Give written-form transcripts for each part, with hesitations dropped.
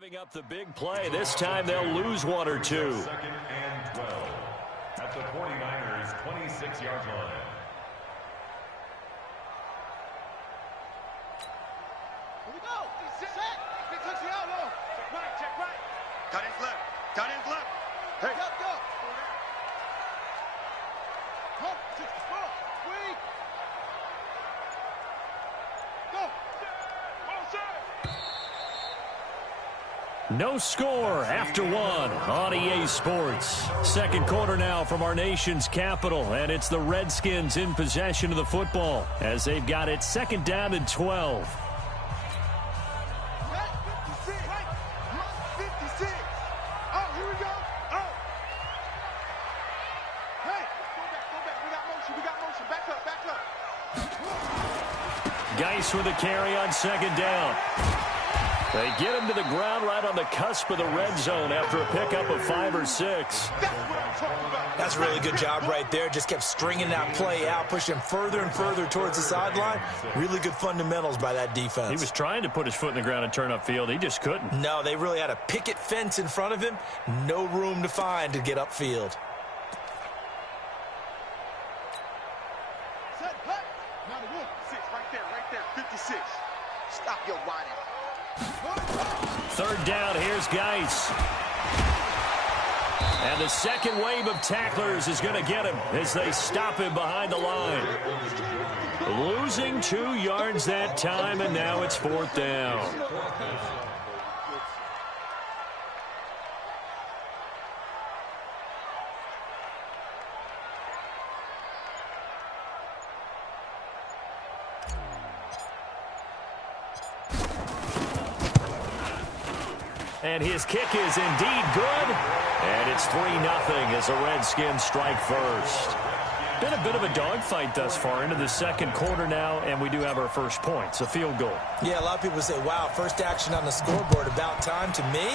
Giving up the big play. This time they'll lose one or two. Second and 12 at the 49ers' 26-yard line. Here we go. Set. Big touchdown. Check right. Tight end's left. Tight end's left. Hey. Go. Come. 64. Wait. Go. No score after one on EA Sports. Second quarter now from our nation's capital, and it's the Redskins in possession of the football as they've got it second down and 12. 56. Oh, here we go. Oh. Hey, go back. We got motion. Back up. Geis with a carry on second down. They get him to the ground right on the cusp of the red zone after a pickup of 5 or 6. That's what I'm talking about. That's a really good job right there. Just kept stringing that play out, pushing him further and further towards the sideline. Really good fundamentals by that defense. He was trying to put his foot in the ground and turn upfield. He just couldn't. No, they really had a picket fence in front of him. No room to find to get upfield. Set, cut. Now the 6 right there. 56. Stop your whining. Third down, here's Geis. And the second wave of tacklers is going to get him as they stop him behind the line. Losing 2 yards that time, and now it's 4th down. And his kick is indeed good. And it's 3-0 as the Redskins strike first. Been a bit of a dogfight thus far into the second quarter now, and we do have our first points, a field goal. Yeah, a lot of people say, wow, first action on the scoreboard, about time. To me,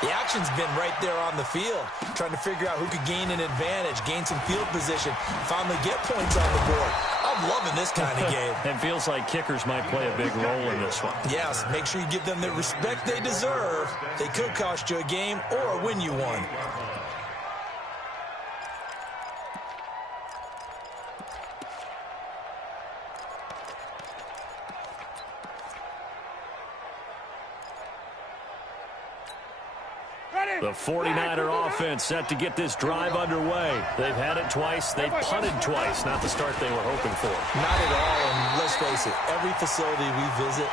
the action's been right there on the field, trying to figure out who could gain an advantage, gain some field position, finally get points on the board. I'm loving this kind of game. And feels like kickers might play a big role in this one. Yes, make sure you give them the respect they deserve. They could cost you a game or win you one. The 49er offense set to get this drive underway. They've had it twice. They've punted twice. Not the start they were hoping for. Not at all, and let's face it, every facility we visit,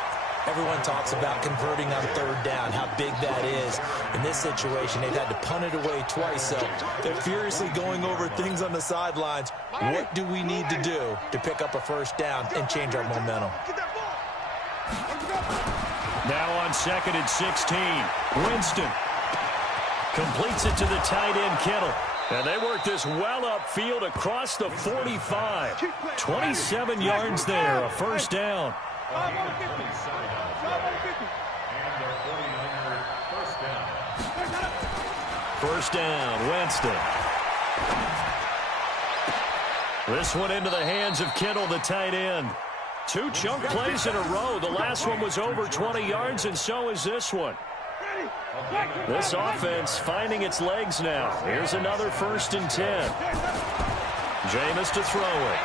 everyone talks about converting on third down, how big that is. In this situation, they've had to punt it away twice, so they're furiously going over things on the sidelines. What do we need to do to pick up a first down and change our momentum? Now on second and 16, Winston completes it to the tight end, Kittle. And they work this well upfield across the 45. 27 yards there, a first down. First down, Winston. This one into the hands of Kittle, the tight end. 2 chunk plays in a row. The last one was over 20 yards, and so is this one. This offense finding its legs now. Here's another 1st and 10. Jameis to throw it.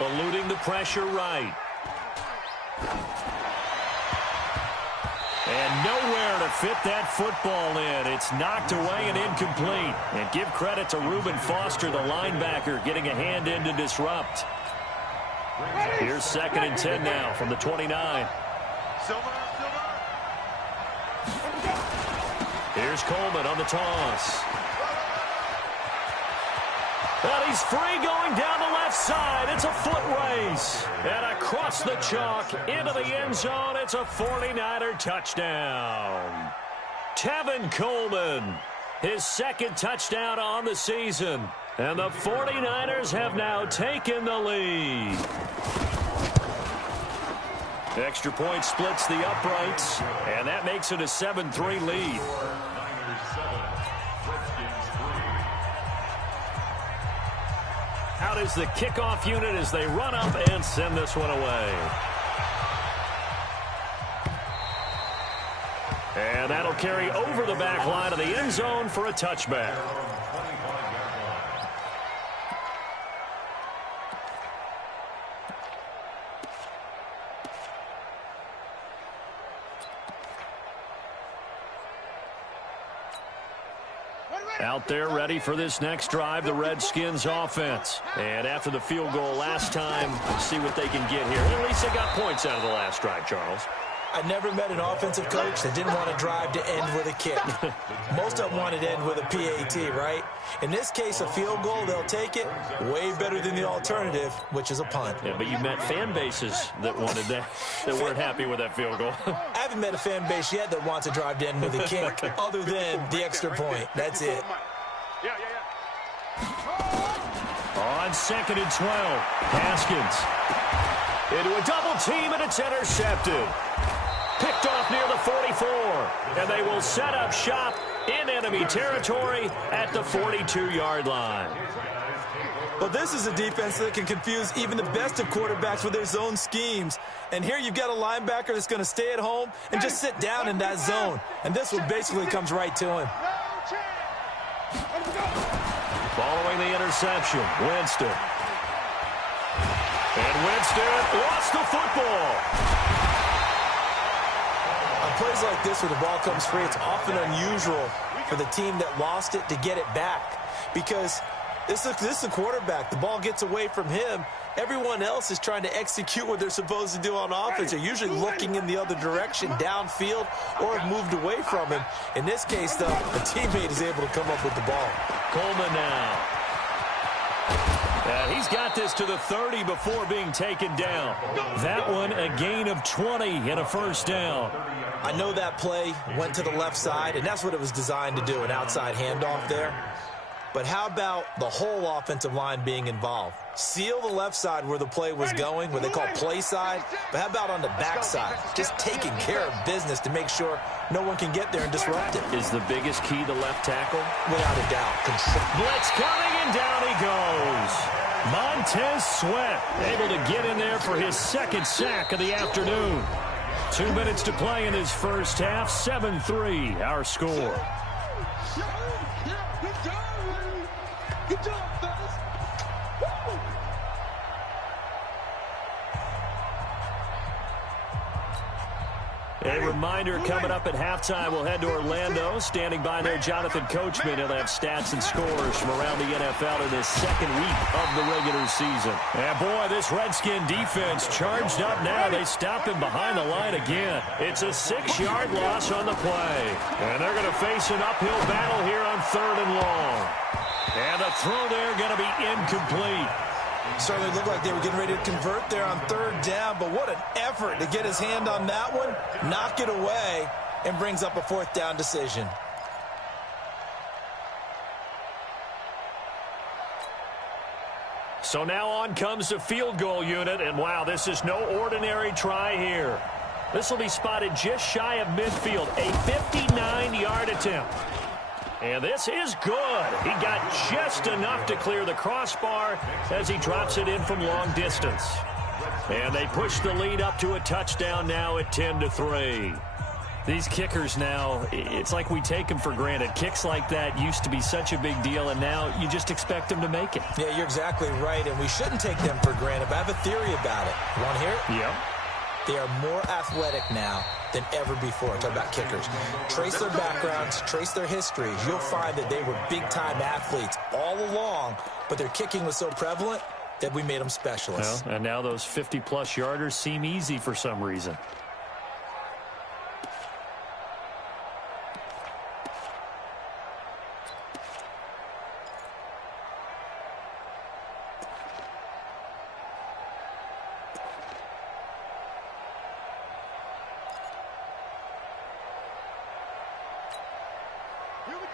Eluding the pressure right. And nowhere to fit that football in. It's knocked away and incomplete. And give credit to Reuben Foster, the linebacker, getting a hand in to disrupt. Here's 2nd and 10 now from the 29. Here's Coleman on the toss. And he's free going down the left side. It's a foot race. And across the chalk into the end zone. It's a 49er touchdown. Tevin Coleman, his 2nd touchdown on the season. And the 49ers have now taken the lead. Extra point splits the uprights, and that makes it a 7-3 lead. Out is the kickoff unit as they run up and send this one away. And that'll carry over the back line of the end zone for a touchback. Out there ready for this next drive, the Redskins offense. And after the field goal last time, see what they can get here. At least they got points out of the last drive, Charles. I never met an offensive coach that didn't want to drive to end with a kick. Most of them wanted to end with a PAT, right? In this case, a field goal, they'll take it. Way better than the alternative, which is a punt. Yeah, but you met fan bases that wanted that weren't happy with that field goal. I haven't met a fan base yet that wants to drive to end with a kick, other than the extra point. That's it. On 2nd and 12, Haskins into a double team, and it's intercepted. Picked off near the 44, and they will set up shop in enemy territory at the 42-yard line. Well, this is a defense that can confuse even the best of quarterbacks with their zone schemes. And here you've got a linebacker that's going to stay at home and just sit down in that zone. And this one basically comes right to him. Following the interception, Winston. And Winston lost the football. On plays like this where the ball comes free, it's often unusual for the team that lost it to get it back. Because this is a quarterback. The ball gets away from him. Everyone else is trying to execute what they're supposed to do on offense. They're usually looking in the other direction, downfield, or have moved away from him. In this case, though, a teammate is able to come up with the ball. Coleman now. And he's got this to the 30 before being taken down. That one, a gain of 20 and a first down. I know that play went to the left side, and that's what it was designed to do, an outside handoff there. But how about the whole offensive line being involved? Seal the left side where the play was going, what they call play side. But how about on the back side? Just taking care of business to make sure no one can get there and disrupt it. Is the biggest key the left tackle? Without a doubt. Blitz coming, and down he goes. Montez Sweat able to get in there for his second sack of the afternoon. 2 minutes to play in his first half. 7-3 our score. Good job, fellas. Woo! A reminder coming up at halftime, we'll head to Orlando. Standing by there, Jonathan Coachman. He'll have stats and scores from around the NFL in this second week of the regular season. And boy, this Redskin defense charged up now. They stopped him behind the line again. It's a 6-yard loss on the play. And they're going to face an uphill battle here on 3rd and long. And the throw there going to be incomplete. Certainly looked like they were getting ready to convert there on 3rd down, but what an effort to get his hand on that one, knock it away, and brings up a 4th down decision. So now on comes the field goal unit, and wow, this is no ordinary try here. This will be spotted just shy of midfield, a 59-yard attempt. And this is good. He got just enough to clear the crossbar as he drops it in from long distance. And they push the lead up to a touchdown now at 10-3. These kickers now, it's like we take them for granted. Kicks like that used to be such a big deal, and now you just expect them to make it. Yeah, you're exactly right, and we shouldn't take them for granted, but I have a theory about it. You want to hear it? Yep. They are more athletic now than ever before. Talk about kickers. Trace their backgrounds, trace their histories. You'll find that they were big-time athletes all along, but their kicking was so prevalent that we made them specialists. Well, and now those 50-plus yarders seem easy for some reason.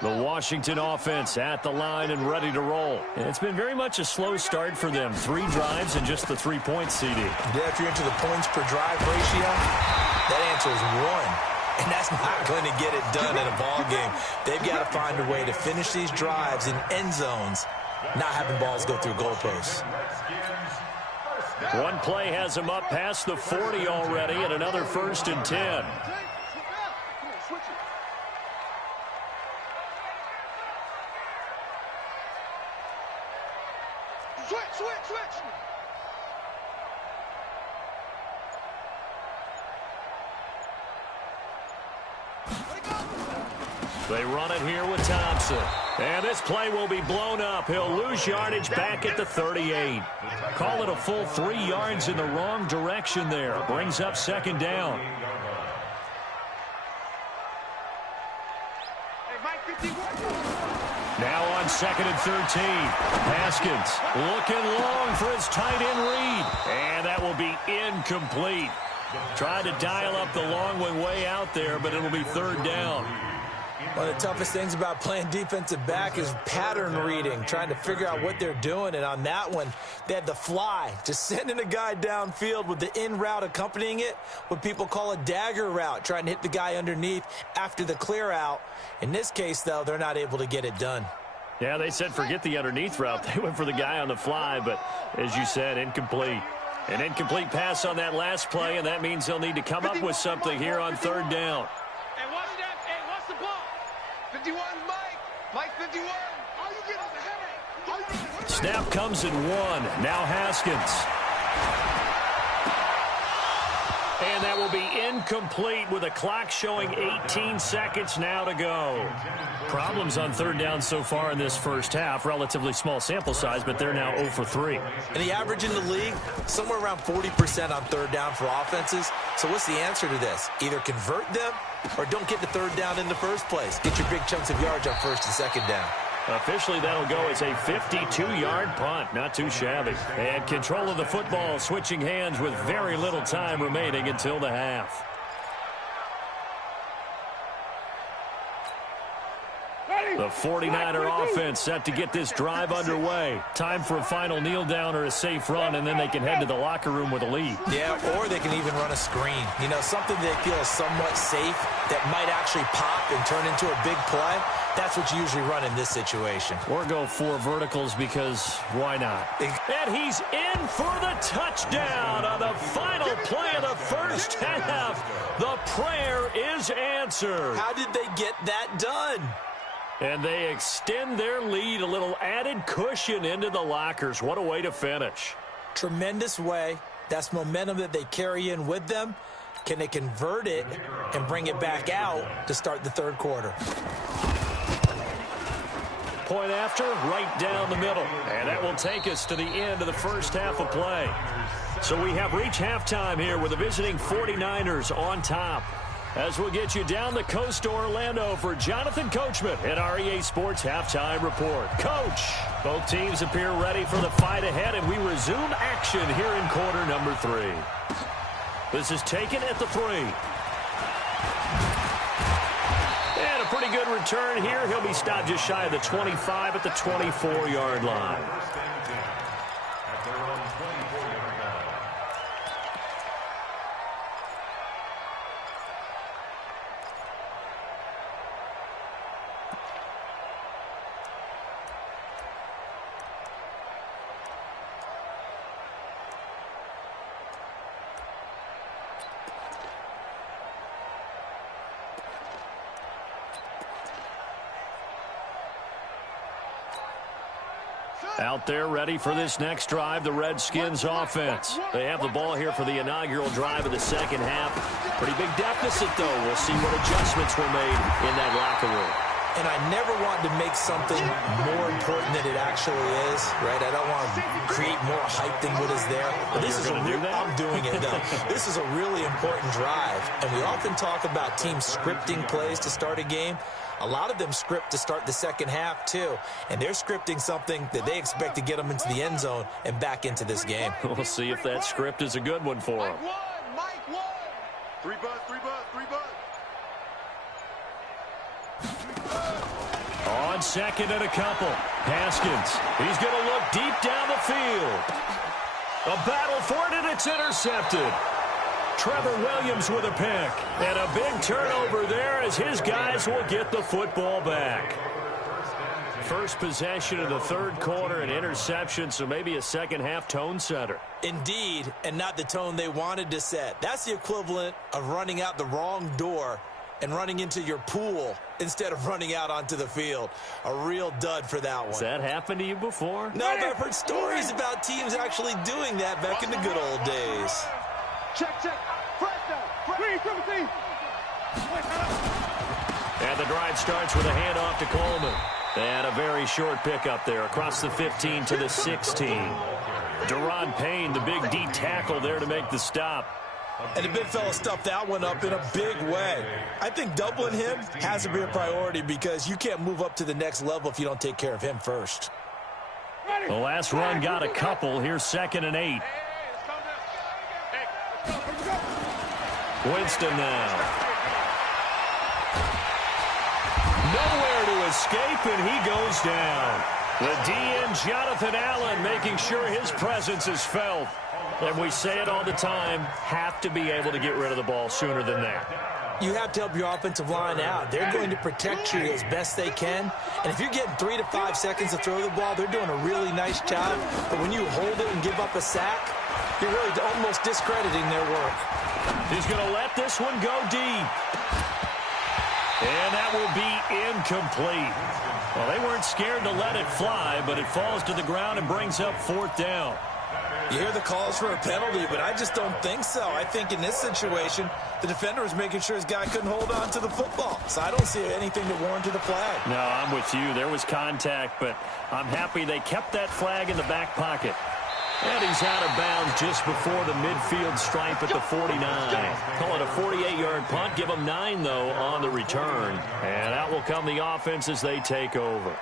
The Washington offense at the line and ready to roll. And it's been very much a slow start for them. 3 drives and just the 3-point CD. Yeah, if you're into the points per drive ratio, that answer is 1. And that's not going to get it done in a ball game. They've got to find a way to finish these drives in end zones, not having balls go through goalposts. One play has them up past the 40 already, and another 1st and 10. Switch. They run it here with Thompson. And this play will be blown up. He'll lose yardage back at the 38. Call it a full 3 yards in the wrong direction there. Brings up second down. Now on 2nd and 13. Haskins looking long for his tight end read. And that will be incomplete. Tried to dial up the long one way out there, but it'll be 3rd down. One of the toughest things about playing defensive back is pattern reading, trying to figure out what they're doing. And on that one, they had the fly, just sending a guy downfield with the in route accompanying it, what people call a dagger route, trying to hit the guy underneath after the clear out. In this case, though, they're not able to get it done. Yeah, they said forget the underneath route. They went for the guy on the fly, but as you said, incomplete. An incomplete pass on that last play, and that means they'll need to come up with something here on 3rd down. Hey, watch that. Hey, watch the ball. 51, Mike 51. How you getting the Snap comes in 1. Now Haskins. And that will be incomplete with a clock showing 18 seconds now to go. Problems on 3rd down so far in this first half. Relatively small sample size, but they're now 0 for 3. And the average in the league, somewhere around 40% on 3rd down for offenses. So what's the answer to this? Either convert them or don't get to 3rd down in the first place. Get your big chunks of yards on 1st and 2nd down. Officially, that'll go as a 52-yard punt. Not too shabby. And control of the football, switching hands with very little time remaining until the half. The 49er offense set to get this drive underway. Time for a final kneel down or a safe run, and then they can head to the locker room with a lead. Yeah, or they can even run a screen. You know, something they feel is somewhat safe that might actually pop and turn into a big play. That's what you usually run in this situation. Or go 4 verticals because why not? And he's in for the touchdown on the final play of the first half. The prayer is answered. How did they get that done? And they extend their lead, a little added cushion into the lockers. What a way to finish. Tremendous way. That's momentum that they carry in with them. Can they convert it and bring it back out to start the 3rd quarter? Point after, right down the middle. And that will take us to the end of the first half of play. So we have reached halftime here with the visiting 49ers on top. As we'll get you down the coast to Orlando for Jonathan Coachman at our EA Sports Halftime Report. Coach, both teams appear ready for the fight ahead, and we resume action here in quarter number 3. This is taken at the 3. And a pretty good return here. He'll be stopped just shy of the 25 at the 24-yard line. Out there ready for this next drive, the Redskins offense. They have the ball here for the inaugural drive of the second half. Pretty big deficit, though. We'll see what adjustments were made in that locker room. And I never want to make something more important than it actually is, right? I don't want to create more hype than what is there. But this is a real, I'm doing it, though. This is a really important drive. And we often talk about teams scripting plays to start a game. A lot of them script to start the second half, too. And they're scripting something that they expect to get them into the end zone and back into this game. We'll see if that script is a good one for them. Mike one. 3 buzz. On 2nd and a couple, Haskins. He's going to look deep down the field. A battle for it, and it's intercepted. Trevor Williams with a pick. And a big turnover there as his guys will get the football back. First possession of the 3rd quarter, an interception, so maybe a second half tone setter. Indeed, and not the tone they wanted to set. That's the equivalent of running out the wrong door and running into your pool instead of running out onto the field. A real dud for that one. Has that happened to you before? No, but I've heard stories about teams actually doing that back in the good old days. Check. Fresh now. Freeze, 17. And the drive starts with a handoff to Coleman. And a very short pickup there across the 15 to the 16. Deron Payne, the big D tackle there to make the stop. And the big fella stuffed that one up in a big way. I think doubling him has to be a priority because you can't move up to the next level if you don't take care of him first. The last run got a couple. Here's 2nd and 8. Winston now. Nowhere to escape, and he goes down. The DN, Jonathan Allen, making sure his presence is felt. And we say it all the time, have to be able to get rid of the ball sooner than that. You have to help your offensive line out. They're going to protect you as best they can. And if you're getting 3 to 5 seconds to throw the ball, they're doing a really nice job. But when you hold it and give up a sack, you're really almost discrediting their work. He's going to let this one go deep. And that will be incomplete. Well, they weren't scared to let it fly, but it falls to the ground and brings up 4th down. You hear the calls for a penalty, but I just don't think so. I think in this situation, the defender was making sure his guy couldn't hold on to the football. So I don't see anything that warranted the flag. No, I'm with you. There was contact, but I'm happy they kept that flag in the back pocket. And he's out of bounds just before the midfield stripe at the 49. Call it a 48-yard punt. Give them 9, though, on the return. And out will come the offense as they take over.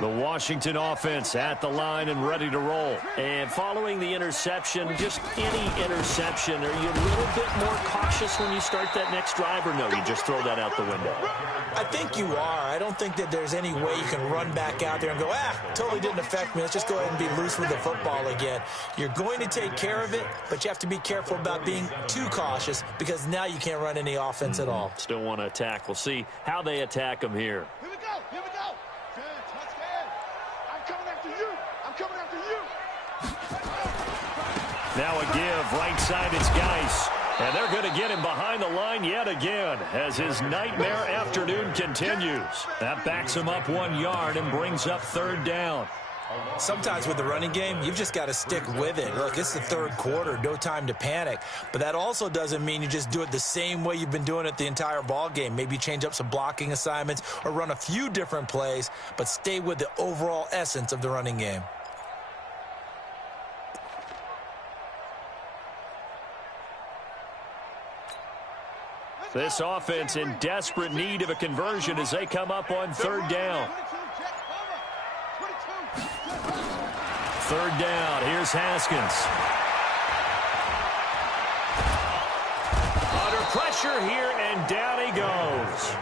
The Washington offense at the line and ready to roll. And following the interception, just any interception, are you a little bit more cautious when you start that next drive, or no, you just throw that out the window? I think you are. I don't think that there's any way you can run back out there and go, totally didn't affect me. Let's just go ahead and be loose with the football again. You're going to take care of it, but you have to be careful about being too cautious because now you can't run any offense at all. Still want to attack. We'll see how they attack them here. Here we go. I'm coming after you. Now a give, right side, it's Geis. And they're going to get him behind the line yet again as his nightmare afternoon continues. That backs him up 1 yard and brings up 3rd down. Sometimes with the running game, you've just got to stick with it. Look, it's the 3rd quarter, no time to panic. But that also doesn't mean you just do it the same way you've been doing it the entire ball game. Maybe change up some blocking assignments or run a few different plays, but stay with the overall essence of the running game. This offense in desperate need of a conversion as they come up on 3rd down. 3rd down. Here's Haskins. Under pressure here, and down he goes.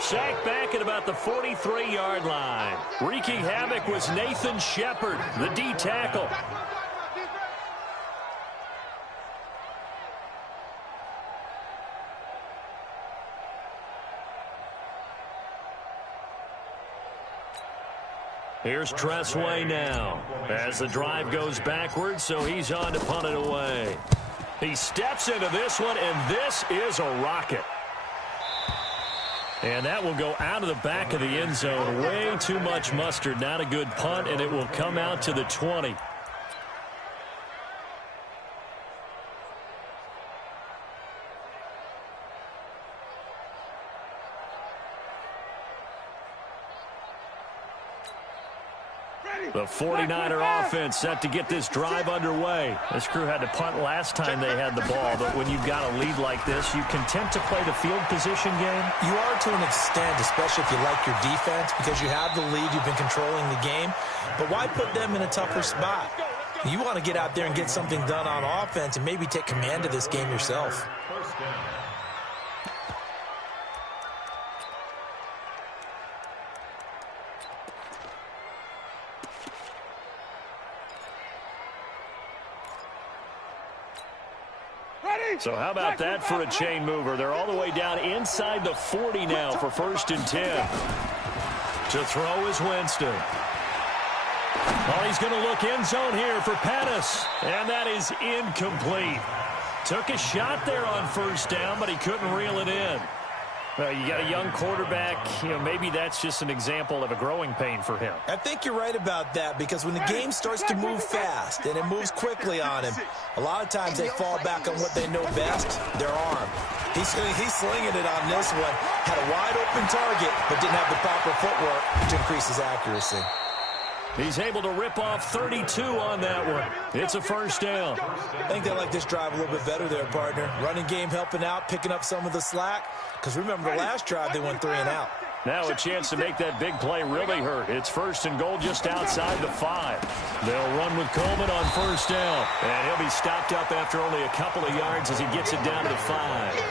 Sacked back at about the 43-yard line. Wreaking havoc was Nathan Shepard, the D tackle. Here's Tressway now as the drive goes backwards, so he's on to punt it away. He steps into this one, and this is a rocket. And that will go out of the back of the end zone. Way too much mustard. Not a good punt, and it will come out to the 20. The 49er offense set to get this drive underway. This crew had to punt last time they had the ball, but when you've got a lead like this, you content to play the field position game? You are to an extent, especially if you like your defense, because you have the lead, you've been controlling the game. But why put them in a tougher spot? You want to get out there and get something done on offense and maybe take command of this game yourself. So how about that for a chain mover? They're all the way down inside the 40 now for 1st and 10. To throw is Winston. Oh, he's going to look end zone here for Pettis. And that is incomplete. Took a shot there on first down, but he couldn't reel it in. Well, you got a young quarterback. Maybe that's just an example of a growing pain for him. I think you're right about that, because when the game starts to move fast and it moves quickly on him, a lot of times they fall back on what they know best, their arm. He's slinging it on this one. Had a wide open target, but didn't have the proper footwork to increase his accuracy. He's able to rip off 32 on that one. It's a first down. I think they like this drive a little bit better there, partner. Running game helping out, picking up some of the slack. Because remember, the last drive, they went 3 and out. Now a chance to make that big play really hurt. It's first and goal just outside the 5. They'll run with Coleman on first down. And he'll be stopped up after only a couple of yards as he gets it down to the 5.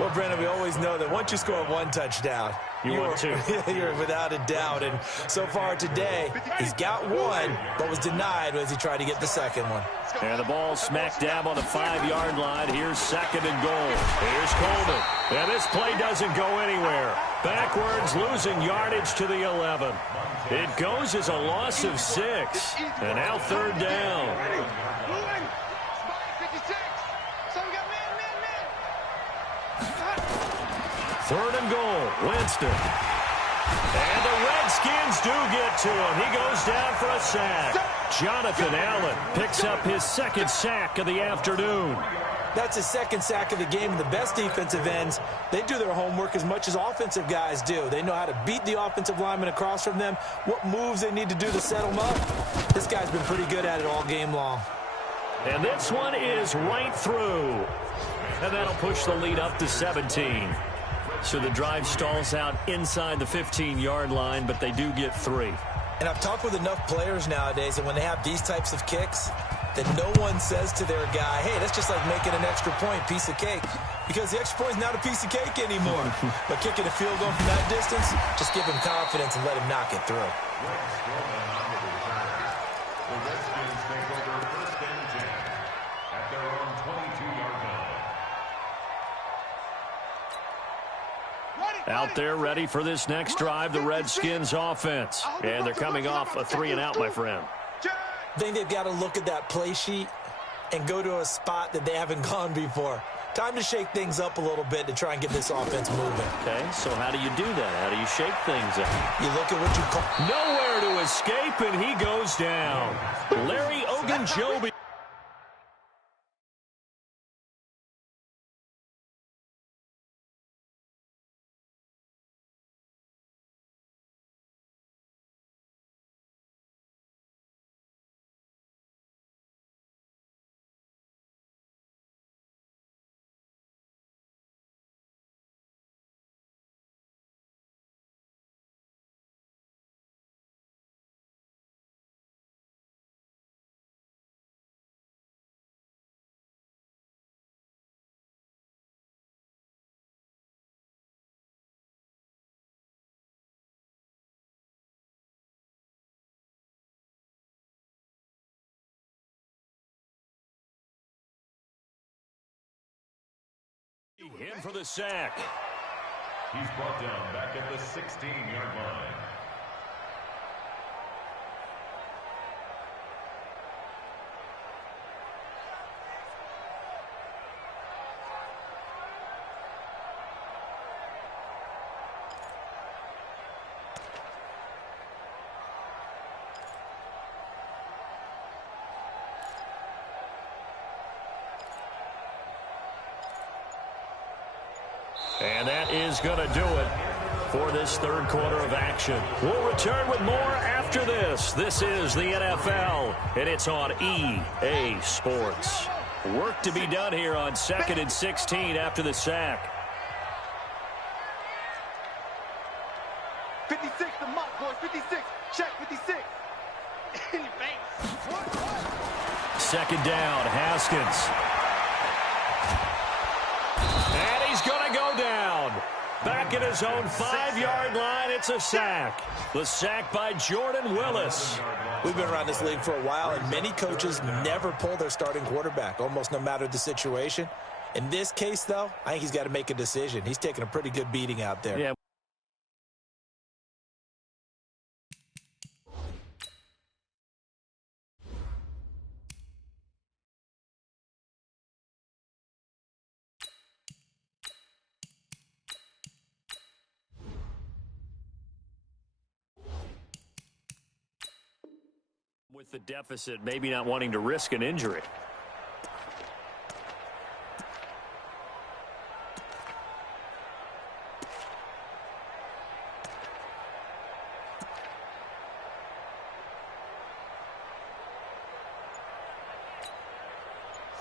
Well, Brendan, we always know that once you score 1 touchdown, you're without a doubt. And so far today, he's got 1, but was denied as he tried to get the second one. And the ball smack dab on the 5-yard line. Here's second and goal. Here's Coleman. And this play doesn't go anywhere. Backwards, losing yardage to the 11. It goes as a loss of 6. And now third down. Third and goal, Winston. And the Redskins do get to him. He goes down for a sack. Jonathan Allen picks up his second sack of the afternoon. That's his second sack of the game. The best defensive ends, they do their homework as much as offensive guys do. They know how to beat the offensive lineman across from them, what moves they need to do to set them up. This guy's been pretty good at it all game long. And this one is right through. And that'll push the lead up to 17. So the drive stalls out inside the 15-yard line, but they do get 3. And I've talked with enough players nowadays that when they have these types of kicks, that no one says to their guy, hey, that's just like making an extra point, piece of cake. Because the extra point is not a piece of cake anymore. But kicking a field goal from that distance, just give him confidence and let him knock it through. The Redskins take over first and 10 at their own 22-yard line. Out there ready for this next drive, the Redskins offense. And they're coming off a 3-and-out, my friend. I think they've got to look at that play sheet and go to a spot that they haven't gone before. Time to shake things up a little bit to try and get this offense moving. Okay, so how do you do that? How do you shake things up? You look at what you call... Nowhere to escape, and he goes down. Larry Ogunjobi. In for the sack. He's brought down back at the 16-yard line. And that is going to do it for this third quarter of action. We'll return with more after this. This is the NFL, and it's on EA Sports. Work to be done here on 2nd and 16 after the sack. 56, the mark, boys. 56. Check 56. Second down, Haskins. And he's going to go down. Back at his own 5-yard line, it's a sack. The sack by Jordan Willis. We've been around this league for a while, and many coaches never pull their starting quarterback, almost no matter the situation. In this case, though, I think he's got to make a decision. He's taking a pretty good beating out there. Yeah. With the deficit, maybe not wanting to risk an injury.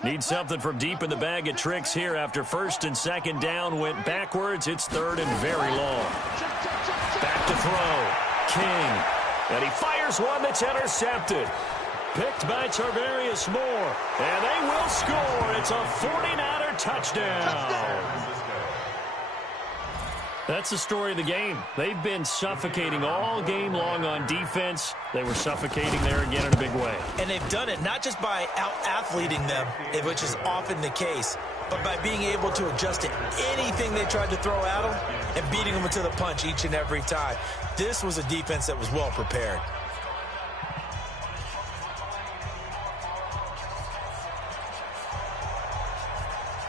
Need something from deep in the bag of tricks here after first and second down went backwards. It's third and very long. Back to throw. King. And he fires one that's intercepted. Picked by Tarvarius Moore. And they will score. It's a 49er touchdown. That's the story of the game. They've been suffocating all game long on defense. They were suffocating there again in a big way. And they've done it not just by out-athleting them, which is often the case, but by being able to adjust to anything they tried to throw at them and beating them to the punch each and every time. This was a defense that was well prepared.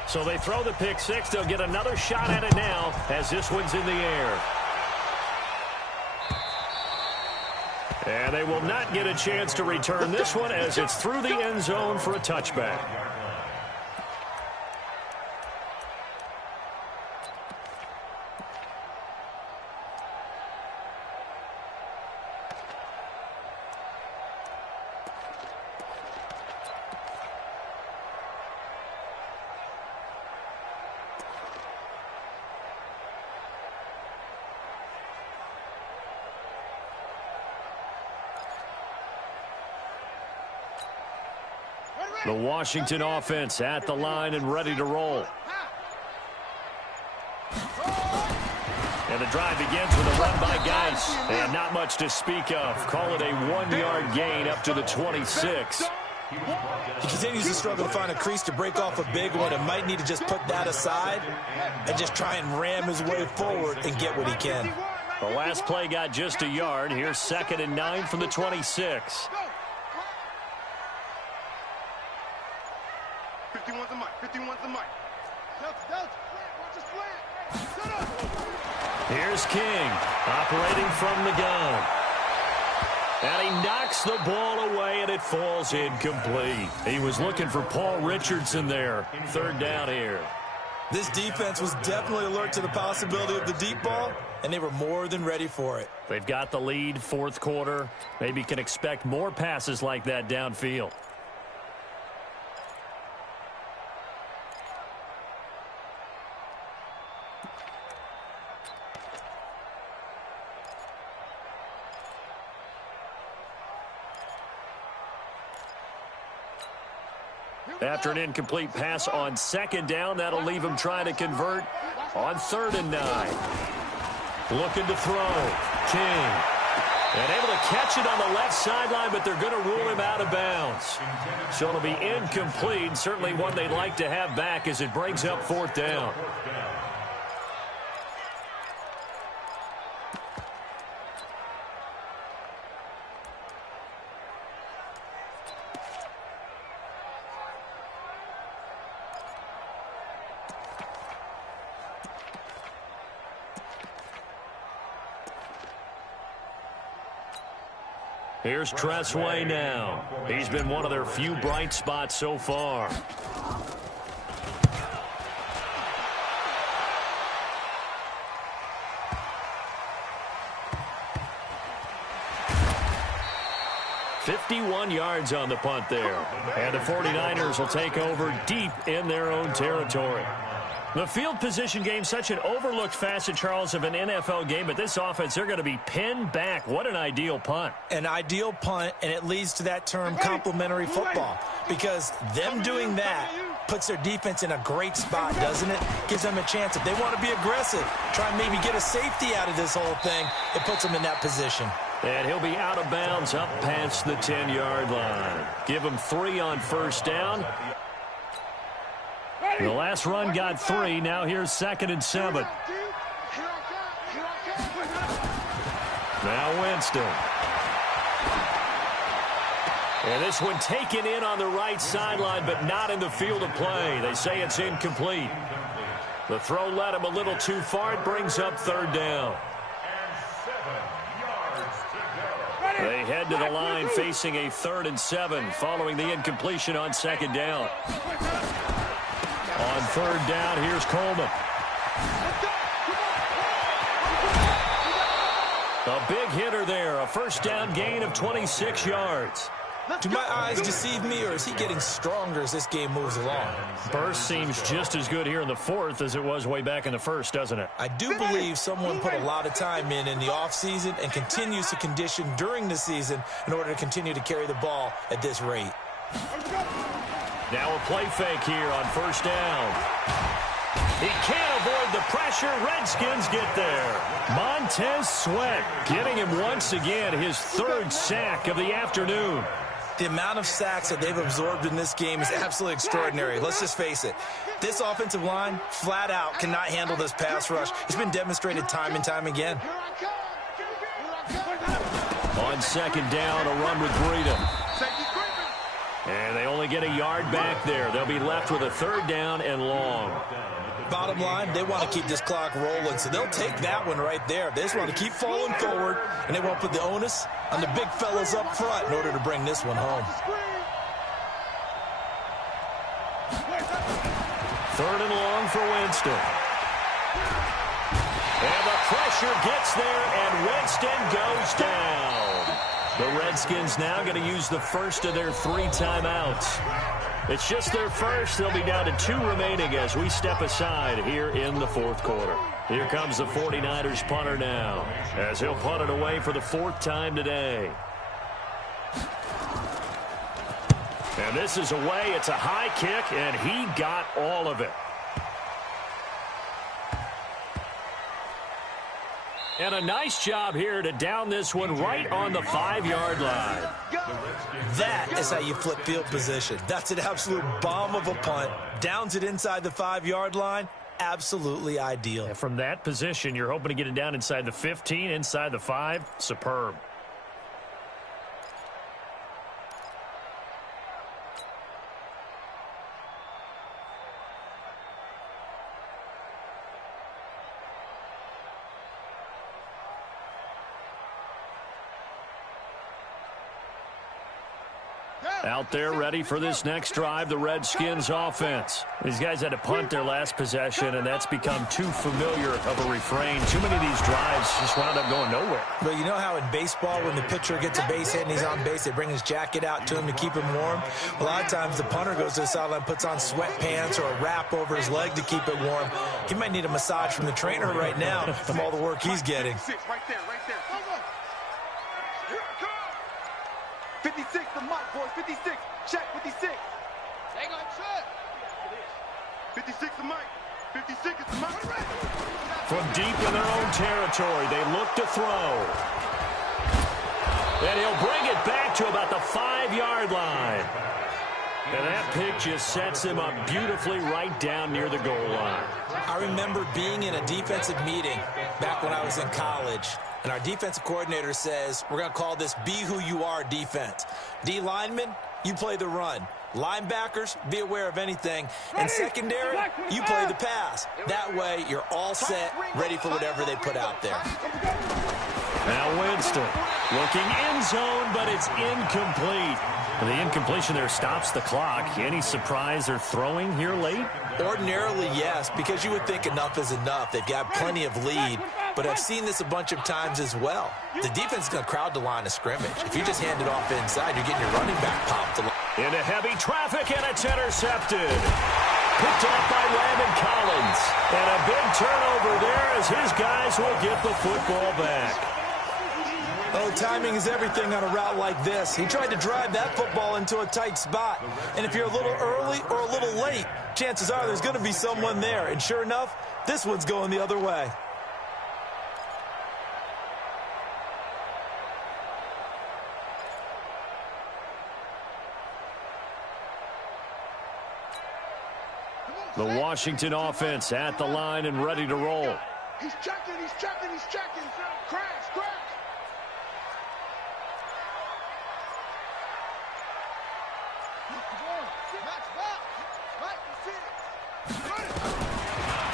So they throw the pick six. They'll get another shot at it now as this one's in the air. And they will not get a chance to return this one as it's through the end zone for a touchback. The Washington offense at the line and ready to roll. And the drive begins with a run by Geis. And not much to speak of. Call it a 1-yard gain up to the 26. He continues to struggle to find a crease to break off a big one and might need to just put that aside and just try and ram his way forward and get what he can. The last play got just a yard. Here's 2nd and 9 from the 26. 51's the mic. 51's the mic. Here's King operating from the gun. And he knocks the ball away, and it falls incomplete. He was looking for Paul Richardson there. 3rd down here. This defense was definitely alert to the possibility of the deep ball, and they were more than ready for it. They've got the lead, 4th quarter. Maybe can expect more passes like that downfield. After an incomplete pass on 2nd down, that'll leave him trying to convert on 3rd and 9. Looking to throw. King. And able to catch it on the left sideline, but they're going to rule him out of bounds. So it'll be incomplete. Certainly one they'd like to have back as it brings up 4th down. Here's Tressway now. He's been one of their few bright spots so far. $51 yards on the punt there. And the 49ers will take over deep in their own territory. The field position game, such an overlooked facet, Charles, of an NFL game. But this offense, they're going to be pinned back. What an ideal punt. An ideal punt, and it leads to that term complementary football. Because them doing that puts their defense in a great spot, doesn't it? Gives them a chance. If they want to be aggressive, try and maybe get a safety out of this whole thing, it puts them in that position. And he'll be out of bounds up past the 10-yard line. Give him 3 on 1st down. The last run got 3. Now here's 2nd and 7. Now Winston. And this one taken in on the right sideline, but not in the field of play. They say it's incomplete. The throw led him a little too far. It brings up 3rd down. They head to the line facing a 3rd and 7 following the incompletion on 2nd down. On 3rd down, here's Coleman. A big hitter there, a 1st down gain of 26 yards. Do my eyes deceive me, or is he getting stronger as this game moves along? Burst seems just as good here in the 4th as it was way back in the 1st, doesn't it? I do believe someone put a lot of time in the offseason and continues to condition during the season in order to continue to carry the ball at this rate. Now a play fake here on 1st down. He can't avoid the pressure. Redskins get there. Montez Sweat getting him once again his 3rd sack of the afternoon. The amount of sacks that they've absorbed in this game is absolutely extraordinary. Let's just face it. This offensive line, flat out, cannot handle this pass rush. It's been demonstrated time and time again. On 2nd down, a run with Breedham. And they only get a yard back there. They'll be left with a 3rd down and long. Bottom line, they want to keep this clock rolling, so they'll take that one right there. They just want to keep falling forward, and they won't put the onus on the big fellas up front in order to bring this one home. 3rd and long for Winston. And the pressure gets there, and Winston goes down. The Redskins now going to use the first of their 3 timeouts. It's just their first. They'll be down to 2 remaining as we step aside here in the 4th quarter. Here comes the 49ers punter now, as he'll punt it away for the 4th time today. And this is away. It's a high kick, and he got all of it. And a nice job here to down this one right on the 5-yard line. That is how you flip field position. That's an absolute bomb of a punt. Downs it inside the 5-yard line. Absolutely ideal. And from that position, you're hoping to get it down inside the 15, inside the 5. Superb. Out there ready for this next drive, the Redskins offense. These guys had to punt their last possession, and that's become too familiar of a refrain. Too many of these drives just wound up going nowhere. Well, you know how in baseball when the pitcher gets a base hit and he's on base, they bring his jacket out to him to keep him warm? A lot of times the punter goes to the sideline, puts on sweatpants or a wrap over his leg to keep it warm. He might need a massage from the trainer right now from all the work he's getting. Right there. 56, the mic, boys. 56. Check, 56. They gonna check. 56, the mic. 56 is the mic. From deep in their own territory, they look to throw. And he'll bring it back to about the 5-yard line. And that pick just sets him up beautifully right down near the goal line. I remember being in a defensive meeting back when I was in college, and our defensive coordinator says, we're going to call this Be Who You Are defense. D linemen, you play the run. Linebackers, be aware of anything. And secondary, you play the pass. That way, you're all set, ready for whatever they put out there. Now Winston looking end zone, but it's incomplete. The incompletion there stops the clock. Any surprise they're throwing here late? Ordinarily, yes, because you would think enough is enough. They've got plenty of lead, but I've seen this a bunch of times as well. The defense is going to crowd the line of scrimmage. If you just hand it off inside, you're getting your running back popped. Into heavy traffic, and it's intercepted. Picked off by Landon Collins. And a big turnover there as his guys will get the football back. Oh, timing is everything on a route like this. He tried to drive that football into a tight spot. And if you're a little early or a little late, chances are there's going to be someone there. And sure enough, this one's going the other way. The Washington offense at the line and ready to roll. He's checking. Crash.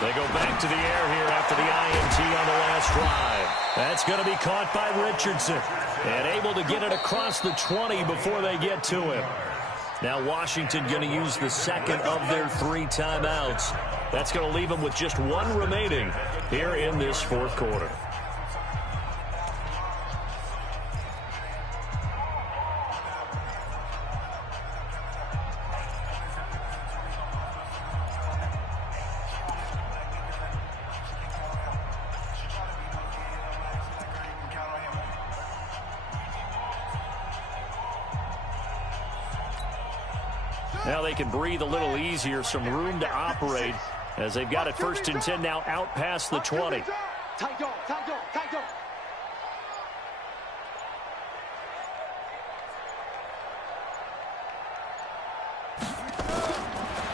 They go back to the air here after the INT on the last drive. That's going to be caught by Richardson. And able to get it across the 20 before they get to him. Now Washington going to use the second of their 3 timeouts. That's going to leave them with just 1 remaining here in this fourth quarter. Now they can breathe a little easier, some room to operate as they've got it 1st and 10 now out past the 20.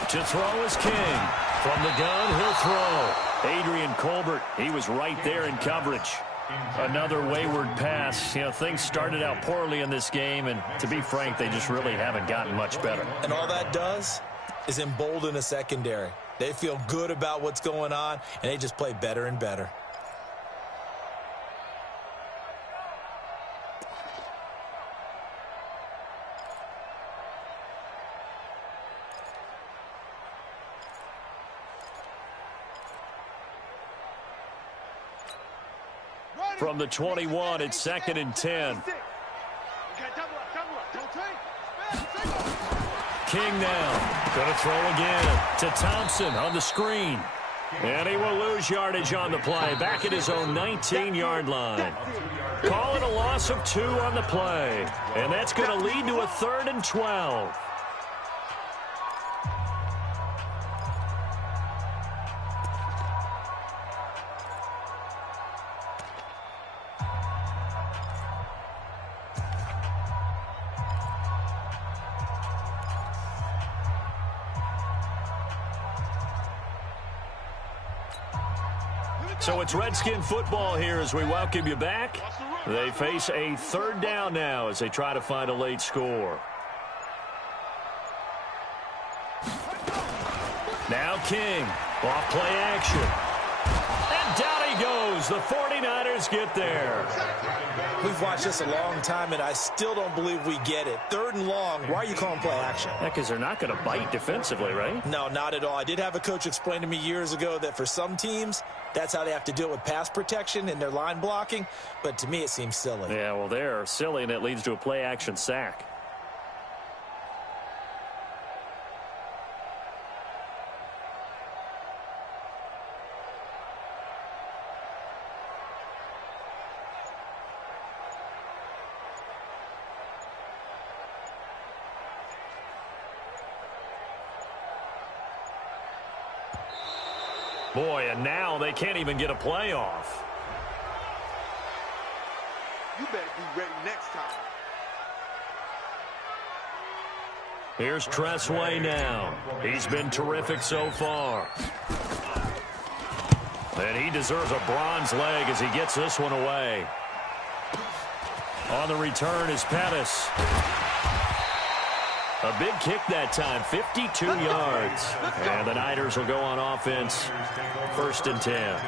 To throw is King. From the gun, he'll throw. Adrian Colbert, he was right there in coverage. Another wayward pass. You know, things started out poorly in this game, and to be frank, they just really haven't gotten much better. And all that does is embolden a secondary. They feel good about what's going on, and they just play better and better. From the 21, it's 2nd and 10. King now. Going to throw again to Thompson on the screen. And he will lose yardage on the play. Back at his own 19-yard line. Call it a loss of 2 on the play. And that's going to lead to a 3rd and 12. So it's Redskin football here as we welcome you back. They face a 3rd down now as they try to find a late score. Now King, off play action. And down he goes. The 49ers get there. We've watched this a long time, and I still don't believe we get it. 3rd and long, why are you calling play action? Yeah, because they're not going to bite defensively, right? No, not at all. I did have a coach explain to me years ago that for some teams, that's how they have to deal with pass protection and their line blocking. But to me, it seems silly. Yeah, well, they're silly, and it leads to a play action sack. Boy, and now they can't even get a playoff. You better be ready next time. Here's Tressway now. He's been terrific so far. And he deserves a bronze leg as he gets this one away. On the return is Pettis. A big kick that time, 52 yards. And the Niners will go on offense, 1st and 10.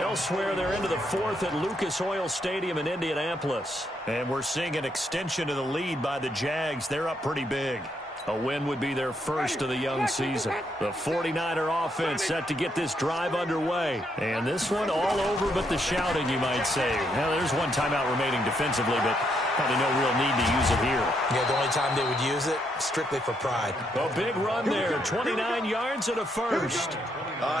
Elsewhere, they're into the 4th at Lucas Oil Stadium in Indianapolis. And we're seeing an extension of the lead by the Jags. They're up pretty big. A win would be their first of the young season. The 49er offense set to get this drive underway. And this one all over but the shouting, you might say. Now, there's one timeout remaining defensively, but probably no real need to use it here. Yeah, the only time they would use it, strictly for pride. A big run there, 29 yards and a first.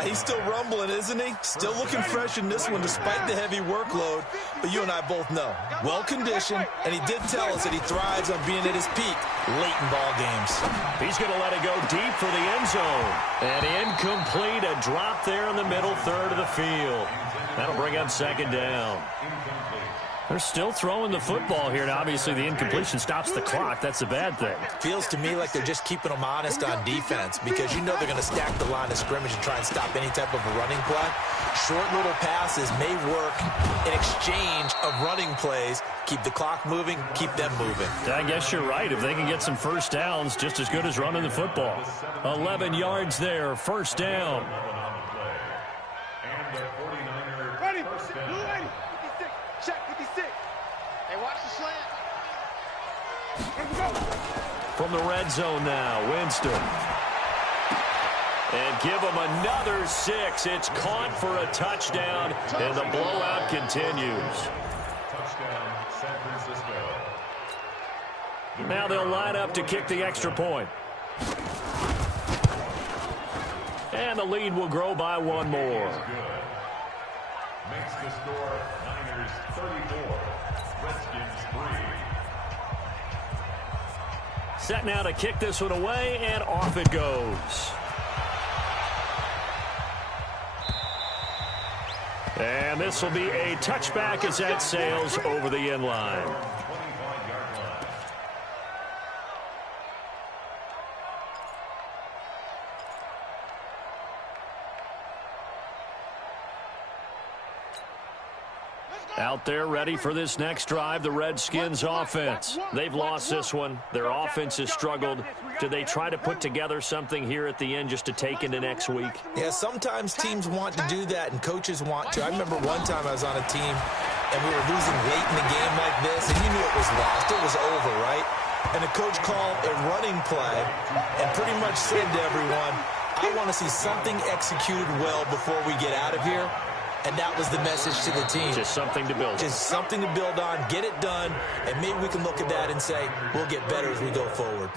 He's still rumbling, isn't he? Still looking fresh in this one despite the heavy workload. But you and I both know, well-conditioned, and he did tell us that he thrives on being at his peak late in ball games. He's going to let it go deep for the end zone. And incomplete, a drop there in the middle third of the field. That'll bring up 2nd down. They're still throwing the football here, and obviously the incompletion stops the clock. That's a bad thing. Feels to me like they're just keeping them honest on defense because you know they're going to stack the line of scrimmage and try and stop any type of a running play. Short little passes may work in exchange of running plays. Keep the clock moving, keep them moving. I guess you're right. If they can get some first downs, just as good as running the football. 11 yards there, 1st down. From the red zone now, Winston. And give him another 6. It's caught for a touchdown, and the blowout continues. Touchdown, San Francisco. Now they'll line up to kick the extra point. And the lead will grow by one more. Good. Makes the score Niners 34, Redskins 3. Set now to kick this one away, and off it goes. And this will be a touchback as that sails over the end line. 25-yard line. Out there ready for this next drive, the Redskins offense. They've lost this one. Their offense has struggled. Do they try to put together something here at the end just to take into next week? Yeah, sometimes teams want to do that and coaches want to. I remember one time I was on a team and we were losing late in the game like this, and you knew it was lost. It was over, right? And the coach called a running play and pretty much said to everyone, I want to see something executed well before we get out of here. And that was the message to the team. Just something to build on. Just something to build on, get it done, and maybe we can look at that and say, we'll get better as we go forward.